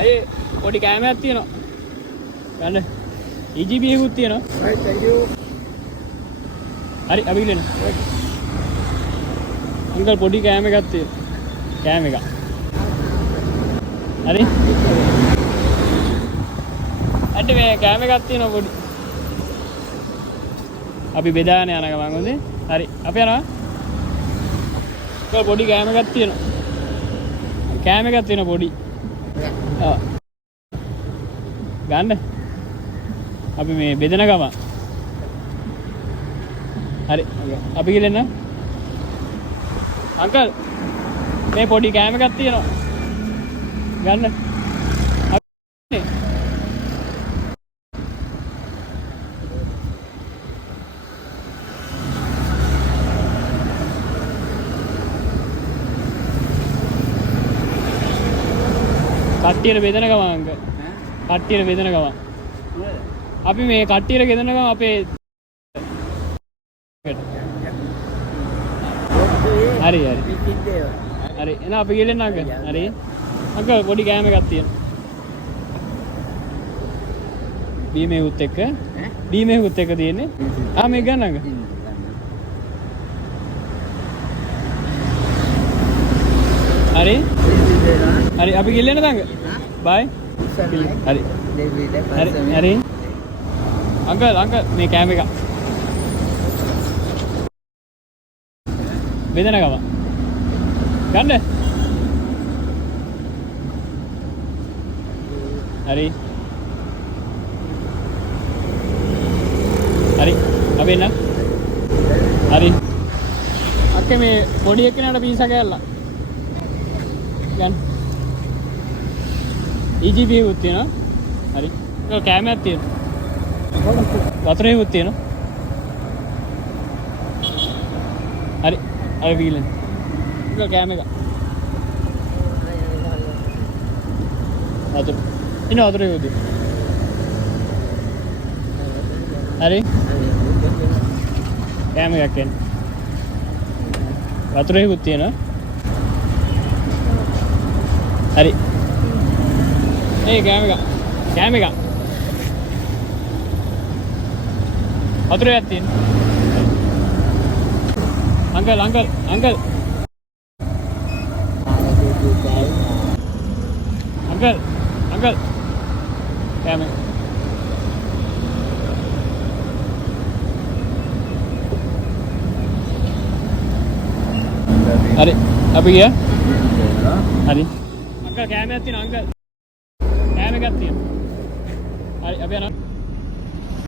අය පොඩි කෑමයක් තියෙනවා. ගන්න. EGB එකකුත් තියෙනවා. right thank you හරි අපි ගිලින්න. අංකල් පොඩි කෑම එකක් තියෙනවා. කෑම එක. හරි. අන්න මේ කෑම එකක් තියෙනවා පොඩි. අපි බෙදාගෙන යන ගමන් හොඳේ. හරි. අපි යනවා. අංකල් පොඩි කෑම එකක් තියෙනවා. කෑම එකක් තියෙනවා පොඩි. ආ. ගන්න. අපි මේ බෙදන ගමන්. හරි. අපි ගිලින්න. අංකල් මේ පොඩි කෑම එකක් තියෙනවා. ගන්න. කට්ටියට බෙදන ගමන් අංකල්. කට්ටියට බෙදන ගමන්. අපි මේ කට්ටියට ගෙදන ගමන් අපේ හරි හරි. හරි එහෙනම් අපි ගිලින්න අංකල්. හරි. අංකල් පොඩි කෑම එකක් තියෙනවා. බීමේකුත් එක්ක. බීමේකුත් එක්ක තියෙන්නේ. ආ මේක ගන්න අංකල්. හරි. හරි අපි ගිලින්නද අංකල්? බයි. හරි. හරි. හරි. අංකල් මේ කෑම එක. බෙදන ගම. ගන්න. හරි. හරි. අපි එන්න. හරි. අක්කේ මේ පොඩි එක්කෙනාට පීසා කෑල්ලා. ගන්න. EGB එකකුත් තියෙනවා. හරි. ඒක කෑමක් තියෙනවා. වතුර එකකුත් තියෙනවා. හරි. අර වීලෙන්. ඒක කෑම එක. වතුර. ඉන්න වතුර එකකුත් තියෙනවා. හරි. කෑම එකක් එන්න. වතුර එකකුත් තියෙනවා. හරි. ඒ කෑම එක. කෑම එක. වතුර එකක් තියෙනවා. අංකල් අංකල් කෑම එක. හරි අපි ගියා. හරි. අංකල් කෑමක් තියෙනවා අංකල්. කෑම එකක් තියෙනවා. හරි අපි යනවා.